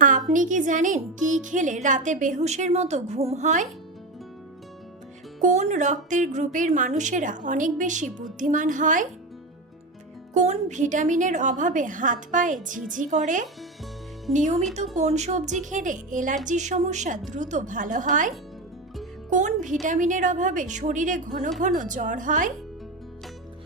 আপনি কি জানেন কি খেলে রাতে বেহুশের মতো ঘুম হয়? কোন রক্তের গ্রুপের মানুষেরা অনেক বেশি বুদ্ধিমান হয়? কোন ভিটামিনের অভাবে হাত পায়ে ঝিঝি করে? নিয়মিত কোন সবজি খেলে অ্যালার্জির সমস্যা দ্রুত ভালো হয়? কোন ভিটামিনের অভাবে শরীরে ঘন ঘন জ্বর হয়?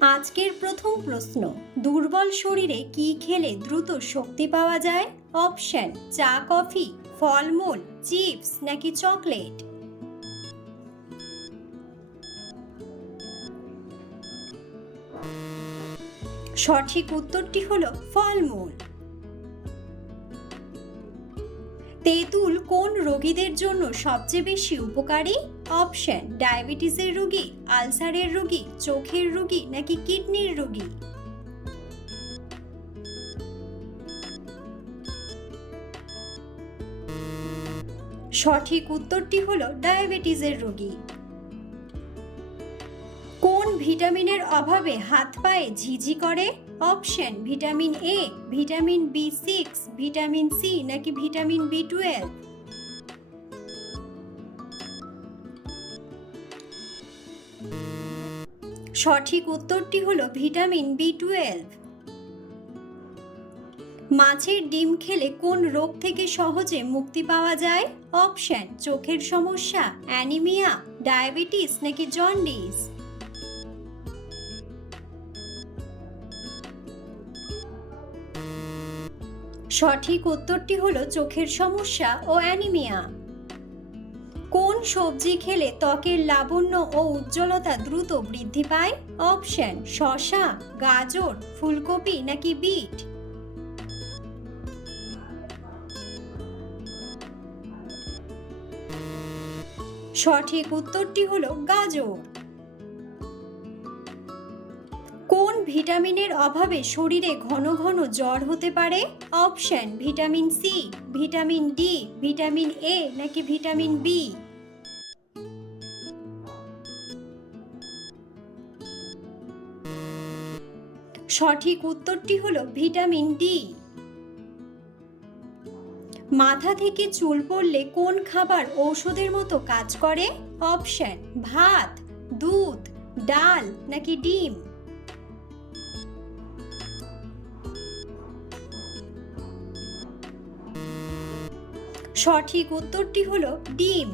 আজকের প্রথম প্রশ্ন, দুর্বল শরীরে কি খেলে দ্রুত শক্তি পাওয়া যায়? অপশন, চা, কফি, ফলমূল, চিপস নাকি চকলেট? সঠিক উত্তরটি হলো ফলমূল। তেঁতুল কোন রোগীদের জন্য সবচেয়ে বেশি উপকারী? অপশন ডায়াবেটিসের রোগী আলসারের রোগী, চোখের রোগী নাকি কিডনির রোগী? সঠিক উত্তরটি হলো ডায়াবেটিসের রোগী। কোন ভিটামিনের অভাবে হাত পায়ে ঝিঝি করে? Option vitamin A vitamin B six vitamin C নাকি ভিটামিন বি টুয়েলভ সঠিক উত্তরটি হলো ভিটামিন বি টুয়েলভ। মাছের ডিম খেলে কোন রোগ থেকে সহজে মুক্তি পাওয়া যায়? অপশন, চোখের সমস্যা, অ্যানিমিয়া, ডায়াবেটিস নাকি জন্ডিস? সঠিক উত্তরটি হলো চোখের সমস্যা ও অ্যানিমিয়া। সবজি খেলে ত্বকের লাবণ্য ও উজ্জ্বলতা দ্রুত বৃদ্ধি পায়। অপশন শসা, গাজর, ফুলকপি নাকি বিট? সঠিক উত্তরটি হলো গাজর। কোন ভিটামিনের অভাবে শরীরে ঘন ঘন জ্বর হতে পারে? Option vitamin C, vitamin D, vitamin A নাকি ভিটামিন বি? সঠিক উত্তরটি হলো ভিটামিন ডি। মাথা থেকে চুল পড়লে কোন খাবার ঔষধের মতো কাজ করে? অপশন, ভাত, দুধ, ডাল নাকি ডিম? সঠিক উত্তরটি হলো ডিম।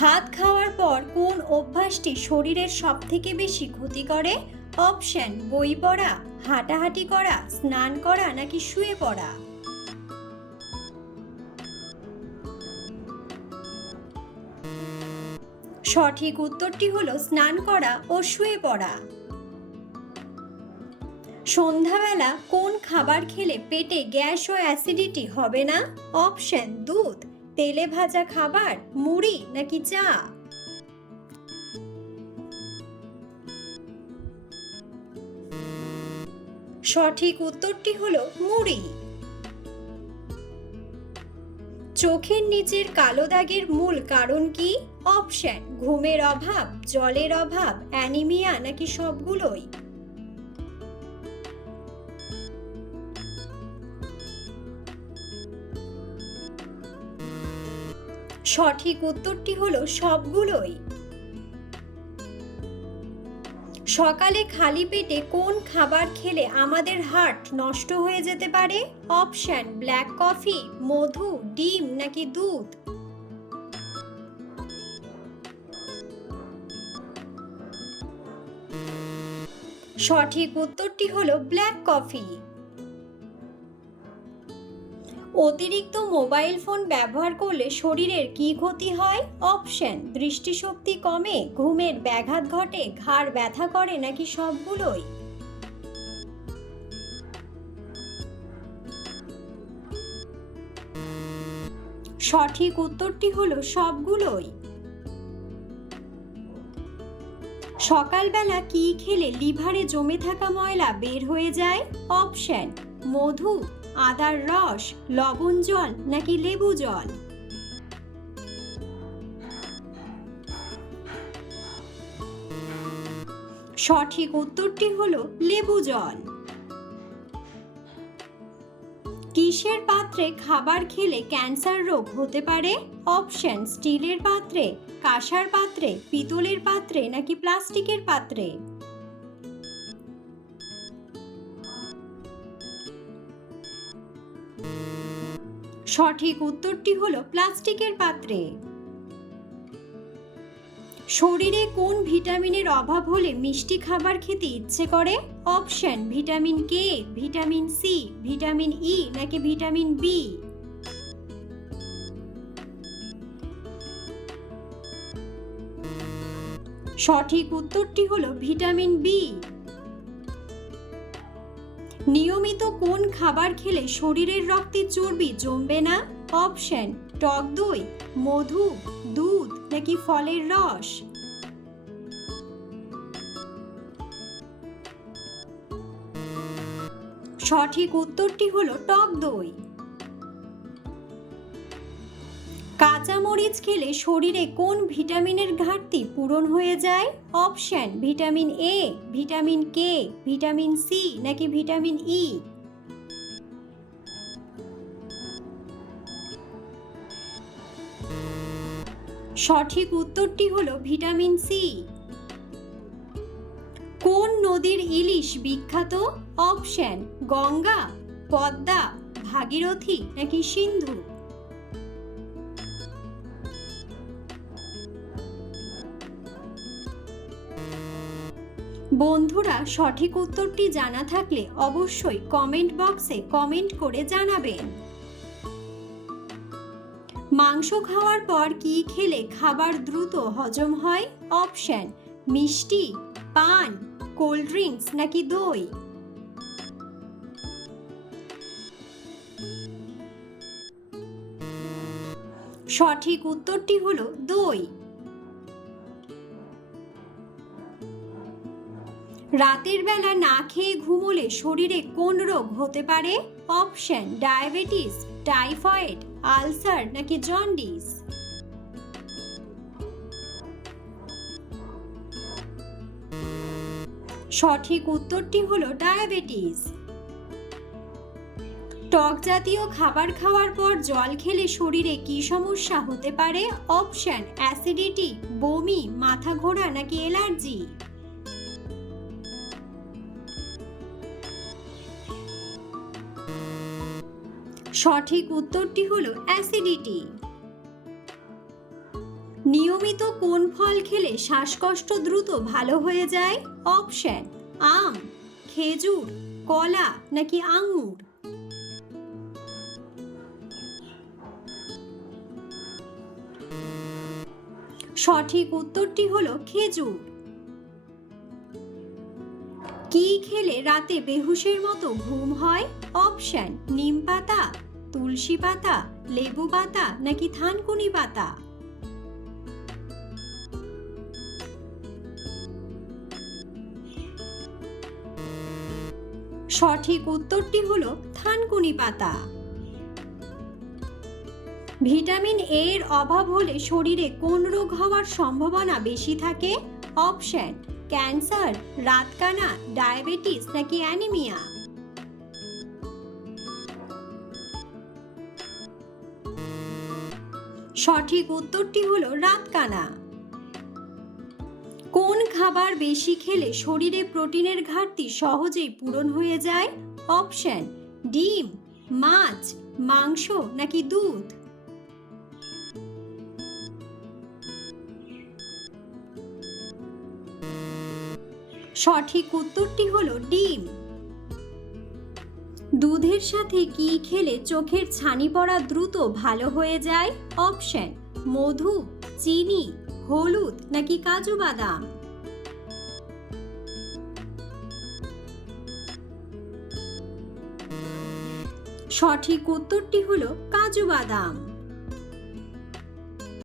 ভাত খাওয়ার পর কোন অভ্যাসটি শরীরের সব থেকে বেশি ক্ষতি করে? অপশন, বই পড়া, হাঁটাহাঁটি করা, স্নান করা নাকি শুয়ে পড়া? সঠিক উত্তরটি হলো স্নান করা ও শুয়ে পড়া। সন্ধ্যাবেলা কোন খাবার খেলে পেটে গ্যাস ও অ্যাসিডিটি হবে না? অপশন, দুধ। তেলে ভাজা খাবার? মুড়ি নাকি চা? সঠিক উত্তরটি হলো মুড়ি। চোখের নিচের কালো দাগের মূল কারণ কি? অপশন ঘুমের অভাব, জলের অভাব অ্যানিমিয়া নাকি সবগুলোই? সঠিক উত্তরটি হলো সবগুলোই। সকালে খালি পেটে কোন খাবার খেলে আমাদের হার্ট নষ্ট হয়ে যেতে পারে? অপশন, ব্ল্যাক কফি, মধু, ডিম নাকি দুধ? সঠিক উত্তরটি হলো ব্ল্যাক কফি। অতিরিক্ত মোবাইল ফোন ব্যবহার করলে শরীরের কি ক্ষতি হয়? অপশন, দৃষ্টিশক্তি কমে, ঘুমের ব্যাঘাত ঘটে, ঘাড় ব্যথা করে নাকি সবগুলোই? সঠিক উত্তরটি হলো সবগুলোই। সকালবেলা কি খেলে লিভারে জমে থাকা ময়লা বের হয়ে যায়? অপশন, মধু। আদার রস, লবণ জল নাকি লেবু জল? সঠিক উত্তরটি হলো লেবু জল। কিসের পাত্রে খাবার খেলে ক্যান্সার রোগ হতে পারে? অপশন, স্টিলের পাত্রে, কাঁসার পাত্রে, পিতলের পাত্রে নাকি প্লাস্টিকের পাত্রে? সঠিক উত্তরটি হলো প্লাস্টিকের পাত্রে। শরীরে কোন ভিটামিনের অভাব হলে মিষ্টি খাবার খেতে ইচ্ছে করে? Option, vitamin K, vitamin C, vitamin E নাকি ভিটামিন বি? সঠিক উত্তরটি হলো ভিটামিন বি। নিয়মিত কোন খাবার খেলে শরীরের রক্তে চর্বি জমবে না? অপশন, টক দই, মধু, দুধ নাকি ফলের রস? সঠিক উত্তরটি হলো টক দই। কাঁচামরিচ খেলে শরীরে কোন ভিটামিনের ঘাটতি পূরণ হয়ে যায়? Option, vitamin A vitamin K vitamin C নাকি ভিটামিন ই সঠিক উত্তরটি হলো ভিটামিন সি কোন নদীর ইলিশ বিখ্যাত? অপশন, গঙ্গা, পদ্মা, ভাগীরথী নাকি সিন্ধু? বন্ধুরা সঠিক উত্তরটি জানা থাকলে অবশ্যই কমেন্ট বক্সে কমেন্ট করে জানাবেন। মাংস খাওয়ার পর কি খেলে খাবার দ্রুত হজম হয়? অপশন মিষ্টি, পান কোল্ড ড্রিঙ্কস নাকি দই? সঠিক উত্তরটি হলো দই। রাতের বেলা না খেয়ে ঘুমোলে শরীরে কোন রোগ হতে পারে? অপশন, ডায়াবেটিস, টাইফয়েড, আলসার নাকি জন্ডিস? সঠিক উত্তরটি হলো ডায়াবেটিস। টক জাতীয় খাবার খাওয়ার পর জল খেলে শরীরে কি সমস্যা হতে পারে? অপশন, অ্যাসিডিটি, বমি, মাথা ঘোরা নাকি অ্যালার্জি? সঠিক উত্তরটি হলো অ্যাসিডিটি নিয়মিত কোন ফল খেলে শ্বাসকষ্ট দ্রুত ভালো হয়ে যায়? অপশন আম, খেজুর, কলা নাকি আঙুর? সঠিক উত্তরটি হলো খেজুর। কি খেলে রাতে বেহুশের মতো ঘুম হয়? অপশন নিম পাতা। তুলসী পাতা, লেবু পাতা নাকি থানকুনি পাতা? সঠিক উত্তরটি হলো থানকুনি পাতা। ভিটামিন এ এর অভাব হলে শরীরে কোন রোগ হওয়ার সম্ভাবনা বেশি থাকে? অপশন, ক্যান্সার, রাতকানা, ডায়াবেটিস নাকি অ্যানিমিয়া? সঠিক উত্তরটি হলো রাতকানা। কোন খাবার বেশি খেলে শরীরে প্রোটিনের ঘাটতি সহজেই পূরণ হয়ে যায়? অপশন, ডিম, মাছ, মাংস নাকি দুধ? সঠিক উত্তরটি হলো ডিম। দুধের সাথে কি খেলে চোখের ছানি পড়া দ্রুত ভালো হয়ে যায়? অপশন, মধু, চিনি, হলুদ নাকি কাজু বাদাম? সঠিক উত্তরটি হলো কাজু বাদাম।